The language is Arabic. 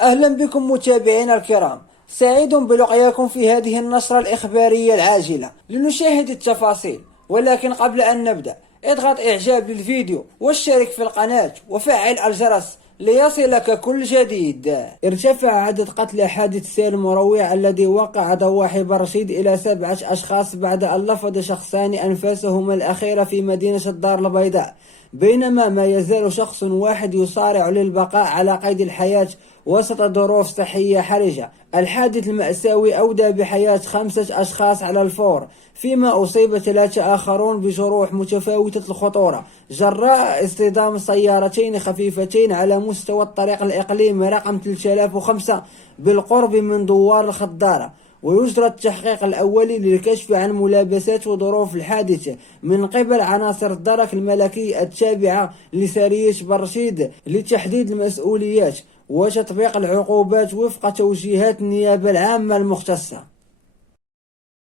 أهلا بكم متابعينا الكرام، سعيد بلقياكم في هذه النشرة الإخبارية العاجلة لنشاهد التفاصيل. ولكن قبل أن نبدأ، اضغط إعجاب للفيديو واشترك في القناة وفعل الجرس ليصلك كل جديد. ارتفع عدد قتلى حادث سير المروع الذي وقع ضواحي برشيد إلى 7 أشخاص بعد أن لفظ شخصان أنفاسهما الأخيرة في مدينة الدار البيضاء، بينما ما يزال شخص واحد يصارع للبقاء على قيد الحياة وسط ظروف صحية حرجة. الحادث المأساوي أودى بحياة 5 أشخاص على الفور، فيما أصيب 3 آخرون بجروح متفاوتة الخطورة جراء اصطدام سيارتين خفيفتين على مستوى الطريق الإقليمي رقم 3005 بالقرب من دوار الخضارة. ويجرى التحقيق الأولي للكشف عن ملابسات وظروف الحادثة من قبل عناصر الدرك الملكي التابعة لسرية برشيد لتحديد المسؤوليات وتطبيق العقوبات وفق توجيهات النيابة العامة المختصة.